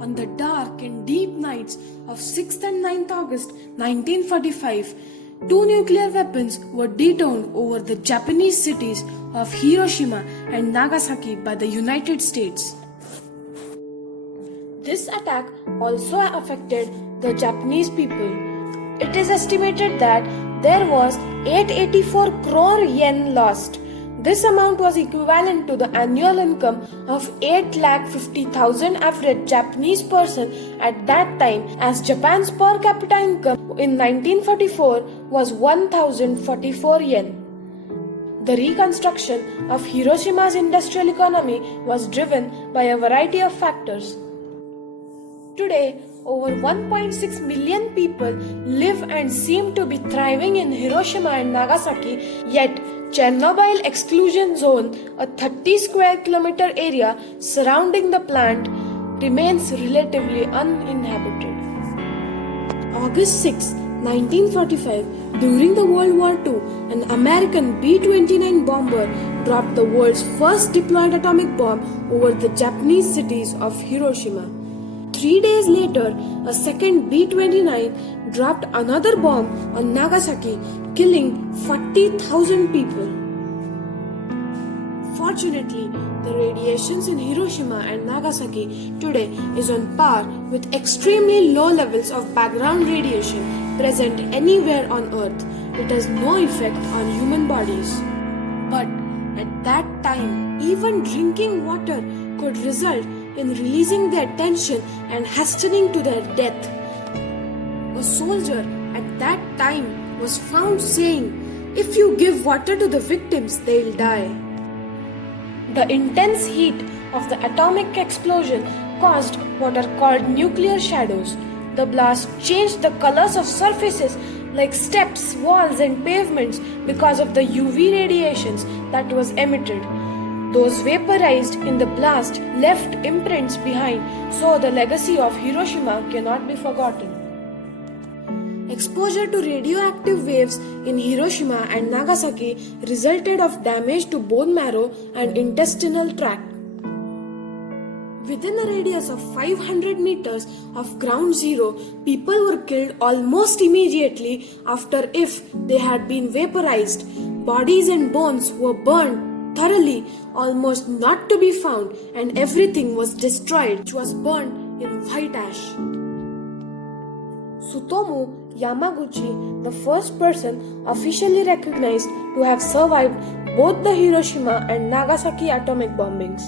On the dark and deep nights of 6th and 9th August 1945, two nuclear weapons were detonated over the Japanese cities of Hiroshima and Nagasaki by the United States. This attack also affected the Japanese people. It is estimated that there was 884 crore yen lost. This amount was equivalent to the annual income of 8,50,000 average Japanese person at that time, as Japan's per capita income in 1944 was 1,044 yen. The reconstruction of Hiroshima's industrial economy was driven by a variety of factors. Today, over 1.6 million people live and seem to be thriving in Hiroshima and Nagasaki, yet Chernobyl exclusion zone, a 30 square kilometer area surrounding the plant, remains relatively uninhabited. August 6, 1945, during the World War II, an American B-29 bomber dropped the world's first deployed atomic bomb over the Japanese cities of Hiroshima. 3 days later, a second B-29 dropped another bomb on Nagasaki, killing 40,000 people. Fortunately, the radiations in Hiroshima and Nagasaki today is on par with extremely low levels of background radiation present anywhere on Earth. It has no effect on human bodies. But at that time, even drinking water could result in releasing their tension and hastening to their death. A soldier at that time was found saying, "If you give water to the victims, they'll die." The intense heat of the atomic explosion caused what are called nuclear shadows. The blast changed the colors of surfaces like steps, walls, and pavements because of the UV radiations that was emitted. Those vaporized in the blast left imprints behind, so the legacy of Hiroshima cannot be forgotten. Exposure to radioactive waves in Hiroshima and Nagasaki resulted of damage to bone marrow and intestinal tract. Within a radius of 500 meters of ground zero, people were killed almost immediately after if they had been vaporized. Bodies and bones were burned thoroughly, almost not to be found, and everything was destroyed, which was burned in white ash. Tsutomu Yamaguchi, the first person officially recognized to have survived both the Hiroshima and Nagasaki atomic bombings.